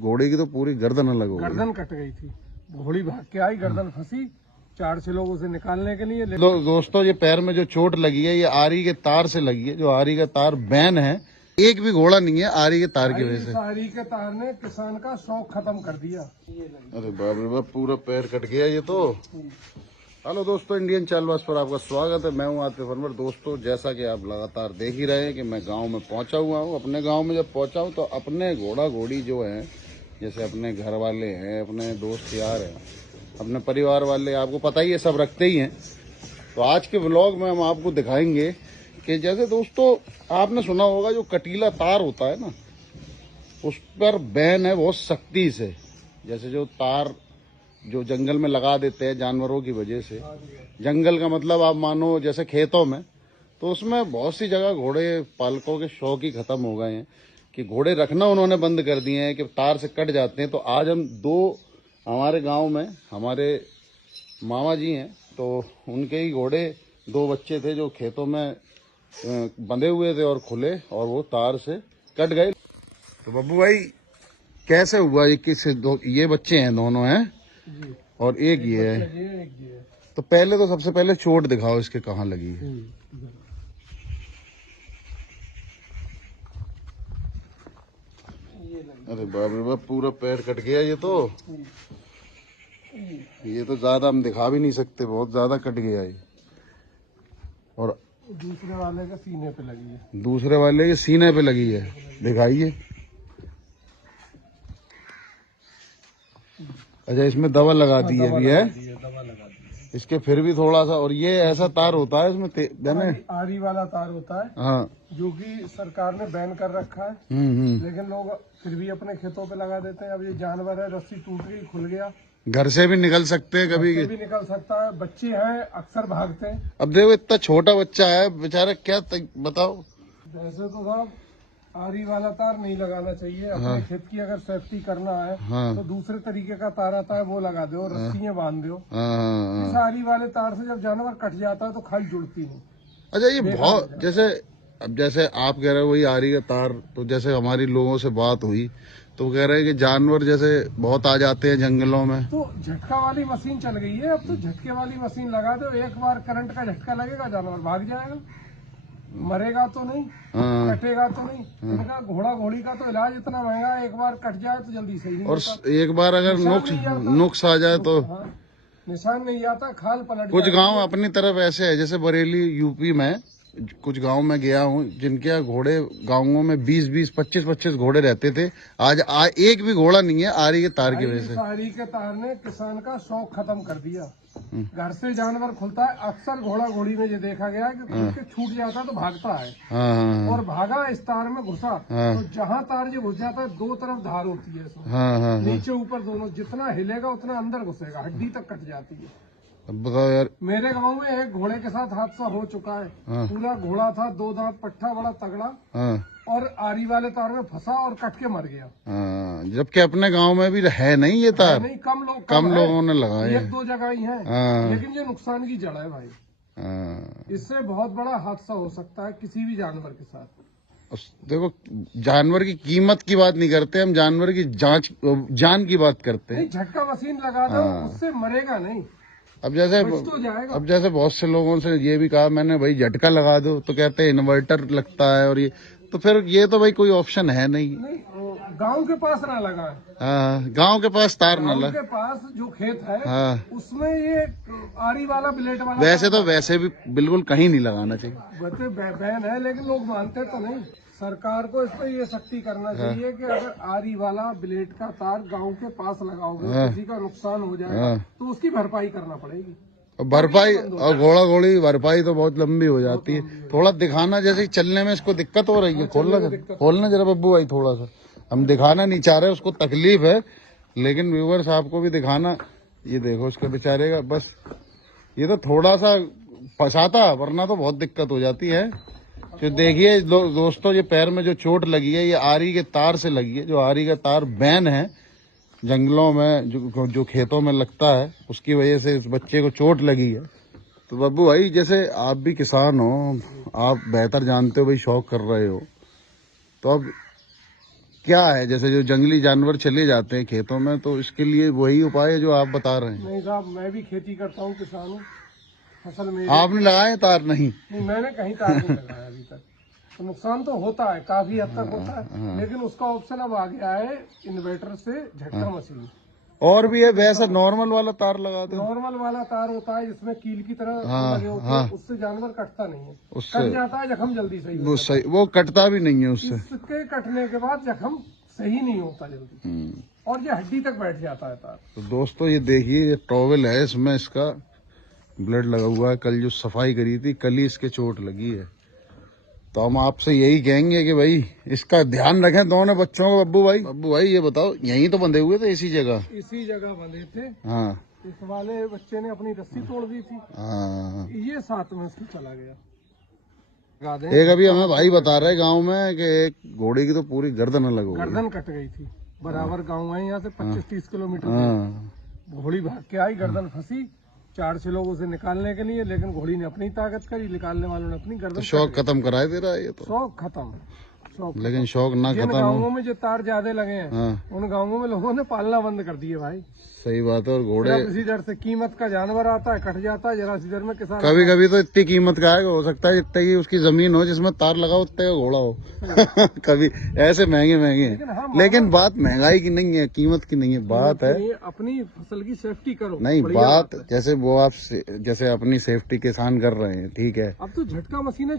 घोड़े की तो पूरी गर्दन अलग हो गई। गर्दन कट गई थी, घोड़ी भाग के आई, गर्दन फंसी 4-6 लोगों से निकालने के लिए। दोस्तों ये पैर में जो चोट लगी है ये आरी के तार से लगी है। जो आरी का तार बैन है, एक भी घोड़ा नहीं है आरी के तार की वजह से। आरी के तार ने किसान का शौक खत्म कर दिया। अरे बाप रे बाप, पूरा पैर कट गया ये तो। हेलो दोस्तों, इंडियन चालबाज पर आपका स्वागत है। मैं हूं आतिफ अनवर। दोस्तों जैसा कि आप लगातार देख ही रहे हैं कि मैं गांव में पहुंचा हुआ हूं। अपने गांव में जब पहुंचा हूं तो अपने घोड़ा घोड़ी जो है, जैसे अपने घर वाले हैं, अपने दोस्त यार हैं, अपने परिवार वाले, आपको पता ही है सब रखते ही हैं। तो आज के व्लॉग में हम आपको दिखाएंगे कि जैसे दोस्तों आपने सुना होगा जो कटीला तार होता है ना, उस पर बैन है बहुत सख्ती से। जैसे जो तार जो जंगल में लगा देते हैं जानवरों की वजह से, जंगल का मतलब आप मानो जैसे खेतों में, तो उसमें बहुत सी जगह घोड़े पालकों के शौक ही खत्म हो गए हैं कि घोड़े रखना उन्होंने बंद कर दिए हैं कि तार से कट जाते हैं। तो आज हम हमारे गांव में हमारे मामा जी हैं, तो उनके ही घोड़े 2 बच्चे थे जो खेतों में बंधे हुए थे और खुले, और वो तार से कट गए। तो बब्बू भाई कैसे हुआ ये? ये बच्चे हैं, दोनों हैं जी। और एक ये है। एक ये। तो पहले तो सबसे पहले चोट दिखाओ इसके, कहाँ लगी है? अरे बाप रे बाप, पूरा पैर कट गया ये तो। ये तो ज्यादा हम दिखा भी नहीं सकते, बहुत ज्यादा कट गया ये। और दूसरे वाले के सीने पे लगी है। दूसरे वाले के सीने पे लगी है, दिखाइए। अच्छा, इसमें दवा लगा दी है अभी है? दवा लगा दी इसके फिर भी थोड़ा सा। और ये ऐसा तार होता है इसमें आरी वाला तार होता है, हाँ, जो कि सरकार ने बैन कर रखा है। लेकिन लोग फिर भी अपने खेतों पे लगा देते हैं। अब ये जानवर है, रस्सी टूट गई, खुल गया, घर से भी निकल सकते हैं, कभी भी निकल सकता है। बच्चे हैं, अक्सर भागते हैं। अब देखो इतना छोटा बच्चा है बेचारा, क्या बताओ। वैसे तो साहब आरी वाला तार नहीं लगाना चाहिए। अपने खेत की अगर सेफ्टी करना है तो दूसरे तरीके का तार आता है, वो लगा दो, रस्सियां बांध दो। इस आरी वाले तार से जब जानवर कट जाता है तो खाल जुड़ती नहीं। अच्छा, ये बहुत जैसे अब जैसे आप कह रहे हो वही आरी का तार, तो जैसे हमारी लोगों से बात हुई तो कह रहे हैं कि जानवर जैसे बहुत आ जाते हैं जंगलों में, तो झटका वाली मशीन चल गई है। अब तो झटके वाली मशीन लगा दो, एक बार करंट का झटका लगेगा, जानवर भाग जाएगा, मरेगा तो नहीं, कटेगा तो नहीं। उनका घोड़ा घोड़ी का तो इलाज इतना महंगा है, एक बार कट जाए तो जल्दी सही नहीं होता। और एक बार अगर नुक्स आ जाए तो निशान नहीं आता, खाल पलट। कुछ गांव अपनी तरफ ऐसे है, जैसे बरेली यूपी में कुछ गांव में गया हूँ जिनके यहाँ घोड़े गांवों में 20-20, 25-25 घोड़े रहते थे। आज एक भी घोड़ा नहीं है आरी के तार की वजह से। आरी के तार ने किसान का शौक खत्म कर दिया। घर से जानवर खुलता है, अक्सर घोड़ा घोड़ी में ये देखा गया है कि खुल के छूट जाता है तो भागता है। और भागा इस तार में घुसा, तो जहाँ तार जो घुस जाता है 2 तरफ धार होती है इसमें, नीचे ऊपर दोनों, जितना हिलेगा उतना अंदर घुसेगा, हड्डी तक कट जाती है। बताओ यार, मेरे गांव में एक घोड़े के साथ हादसा हो चुका है। पूरा घोड़ा था, 2 दांत पट्टा, बड़ा तगड़ा, और आरी वाले तार में फंसा और कट के मर गया। जबकि अपने गांव में भी है नहीं ये तार, नहीं, कम लोगों ने लगाए, 1-2 जगह ही है। लेकिन ये नुकसान की जड़ है भाई। इससे बहुत बड़ा हादसा हो सकता है किसी भी जानवर के साथ। देखो, जानवर की कीमत की बात नहीं करते हम, जानवर की जान की बात करते हैं। झटका मशीन लगा दो, उससे मरेगा नहीं। अब जैसे बहुत से लोगों से ये भी कहा मैंने, भाई झटका लगा दो, तो कहते हैं इन्वर्टर लगता है, और ये तो फिर ये तो भाई कोई ऑप्शन है नहीं। गांव के पास ना लगा है। गांव के पास तार ना लगा, के पास जो खेत है उसमें ये आरी वाला ब्लेड वाला। वैसे भी बिल्कुल कहीं नहीं लगाना चाहिए, बैन है, लेकिन लोग मानते तो नहीं। सरकार को इस पर ये सख्ती करना चाहिए कि अगर आरी वाला ब्लेड का तार गांव के पास लगाओगे, किसी का नुकसान हो जाएगा तो उसकी भरपाई करना पड़ेगी। भरपाई और घोड़ा घोड़ी भरपाई तो बहुत लंबी हो जाती है। थोड़ा दिखाना, जैसे चलने में इसको दिक्कत हो रही है, खोलना जरा बब्बू भाई थोड़ा सा। हम दिखाना नहीं चाह रहे, उसको तकलीफ है, लेकिन व्यूवर्स आपको भी दिखाना। ये देखो इसके बेचारे का, बस ये तो थोड़ा सा फंसाता, वरना तो बहुत दिक्कत हो जाती है। तो देखिए दोस्तों, ये पैर में जो चोट लगी है ये आरी के तार से लगी है। जो आरी का तार बैन है जंगलों में, जो खेतों में लगता है, उसकी वजह से इस बच्चे को चोट लगी है। तो बब्बू भाई, जैसे आप भी किसान हो, आप बेहतर जानते हो, भाई शौक कर रहे हो, तो अब क्या है, जैसे जो जंगली जानवर चले जाते हैं खेतों में, तो इसके लिए वही उपाय है जो आप बता रहे हैं? नहीं साहब, मैं भी खेती करता हूँ, किसान हूँ। फसल में आपने लगाए तार? नहीं, मैंने कहीं तार नहीं लगाया अभी तक। तो नुकसान तो होता है, काफी हद तक होता है, लेकिन उसका ऑप्शन अब आ गया है इन्वर्टर से झटका मशीन। और भी है वैसा नॉर्मल वाला तार लगा दो। नॉर्मल वाला तार होता है जिसमें कील की तरह लगे होते हैं, उससे जानवर कटता नहीं है। उससे कट जाता है, जख्म जल्दी सही वो सही, वो कटता भी नहीं है उससे। इसके कटने के बाद जख्म सही नहीं होता जल्दी, और ये हड्डी तक बैठ जाता है तार। तो दोस्तों ये देखिए, ये टॉवेल है, इसमें इसका ब्लड लगा हुआ है। कल जो सफाई करी थी, कल ही इसके चोट लगी है। तो हम आपसे यही कहेंगे कि भाई इसका ध्यान रखें दोनों बच्चों को। बब्बू भाई ये बताओ, यहीं तो बंधे हुए थे इसी जगह? इसी जगह बंधे थे। हाँ, इस वाले बच्चे ने अपनी रस्सी तोड़ दी थी। हाँ। ये साथ में उसकी चला गया। एक अभी हमें भाई बता रहे गांव में कि एक घोड़े की तो पूरी गर्दन अलग हो गई। गर्दन कट गई थी। बराबर गांव है यहाँ से 25-30 किलोमीटर। हाँ, घोड़ी भाग के आई, गर्दन फंसी, 4-6 लोग उसे निकालने के लिए, लेकिन घोड़ी ने अपनी ताकत करी, निकालने वालों ने अपनी गर्दन। तो शौक खत्म कराए दे रहा है ये तो। शौक खत्म, शौक। लेकिन शौक ना जिन खत्म हो। गाँवों में जो तार ज्यादा लगे हैं, हाँ, उन गाँवों में लोगों ने पालना बंद कर दिए भाई। सही बात है। और घोड़े सिर्फ इसी डर से, कीमत का जानवर आता है, कट जाता है जरा सी देर में। किसान कभी कभी तो इतनी कीमत का है, हो सकता है इतने की उसकी जमीन हो जिसमें तार लगाओ, उतने का घोड़ा हो। कभी ऐसे महंगे हैं, लेकिन बात महंगाई की नहीं है, कीमत की नहीं है, बात है अपनी फसल की सेफ्टी करो। नहीं, बढ़िया बात है। जैसे वो आप जैसे अपनी सेफ्टी किसान कर रहे हैं, ठीक है। अब तो झटका मशीनें